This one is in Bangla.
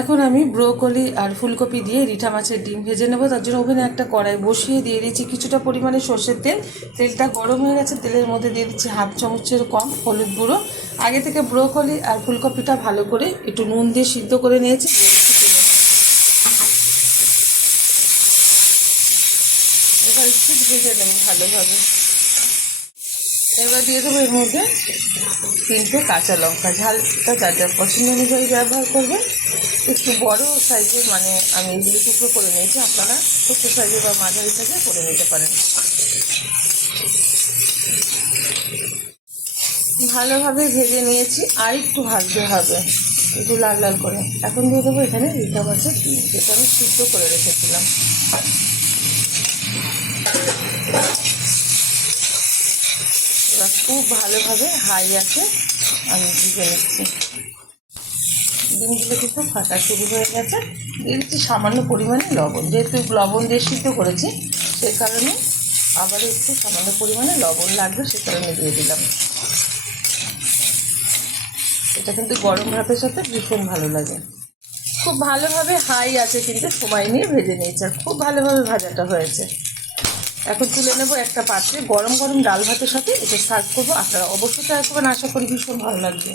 এখন আমি ব্রোকলি আর ফুলকপি দিয়ে রিঠা মাছের ডিম ভেজে নেব। তার জন্য ওভেনে একটা কড়াই বসিয়ে দিয়ে দিয়েছি। কিছুটা পরিমাণে সর্ষের তেল। তেলটা গরম হয়ে গেছে। তেলের মধ্যে দিয়ে দিচ্ছি হাফ চামচের কম হলুদ গুঁড়ো। আগে থেকে ব্রোকলি আর ফুলকপিটা ভালো করে একটু নুন দিয়ে সিদ্ধ করে নিয়েছি। ভেজে নেব ভালোভাবে। এবার দিয়ে দেবো এর মধ্যে তিনটে কাঁচা লঙ্কা। ঝালটা যার যার পছন্দ অনুযায়ী ব্যবহার করবেন। একটু বড় সাইজের মানে আমি এগুলো টুকরো করে নিয়েছি, আপনারা ছোটো সাইজে বা মাঝারি সাইজের করে নিতে পারেন। ভালোভাবে ভেজে নিয়েছি, আর একটু ভাজতে হবে, একটু লাল লাল করে। এখন দিয়ে দেবো এখানে রিটা মাছের ডিম যেটা আমি সিদ্ধ করে রেখেছিলাম। খুব ভালোভাবে হাই আছে। আমি ভিজে নিচ্ছি। ডিমগুলো কিন্তু ফাটা শুরু হয়ে গেছে। দিয়ে সামান্য পরিমাণে লবণ, যেহেতু লবণ দিয়ে সিদ্ধ করেছি, সে কারণে আবার একটু সামান্য পরিমাণে লবণ লাগবে, সে কারণে দিয়ে দিলাম। এটা কিন্তু গরম ভাতের সাথে ভীষণ ভালো লাগে। খুব ভালোভাবে হাই আছে কিন্তু, সময় নিয়ে ভেজে নিয়েছে। আর খুব ভালোভাবে ভাজাটা হয়েছে। এখন তুলে নেব একটা পাত্রে গরম গরম ডাল ভাতের সাথে এটা সার্ভ করব। আপনারা অবশ্যই ট্রাই করবেন, আশা করি ভীষণ ভালো লাগবে।